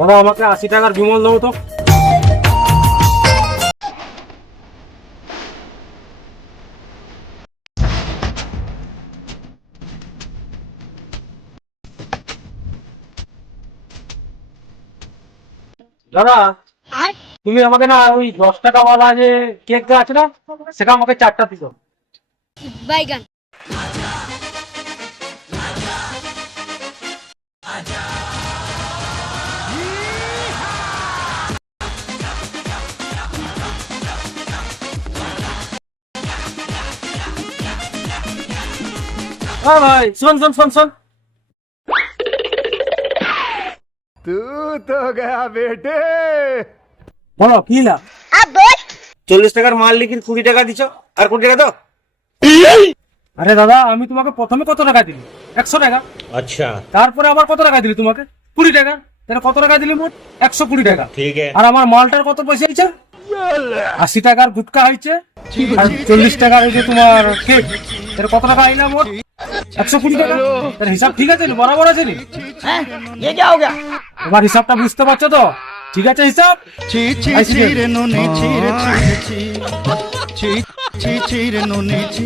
দাদা আমাকে আশি টাকার বিমল দেবো তো। দাদা তুমি আমাকে না ওই দশ টাকাওয়ালা যে কেক আছে না সেটা আমাকে চারটা দিও বাইগান। হ্যাঁ বলো কি চল্লিশ টাকার মাল লিখি কুড়ি টাকা দিছ? আর কুড়ি টাকা আরে দাদা আমি তোমাকে প্রথমে কত টাকা দিলি? একশো টাকা। আচ্ছা। তারপরে আবার কত টাকা দিলি তোমাকে? কুড়ি টাকা। তাহলে কত টাকা দিলি মোট? একশো কুড়ি টাকা। ঠিক আছে। আর আমার মালটার কত পয়সা হয়েছে? আশি টাকার গুটকা হয়েছে। আর চল্লিশ টাকা হয়েছে তোমার কেক তাহলে কত টাকা আইলাম মোট? একশো কুড়ি টাকা তাহলে হিসাব ঠিক আছে নি? বরাবর আছে নি ये क्या हो गया এবার হিসাবটা বুঝতে পারছো তো ঠিক আছে হিসাব ছি ছি আইসি ছি রে। রে নুনি ছি রে ছি রে ছি ছি ছি ছি রে নুনি ছি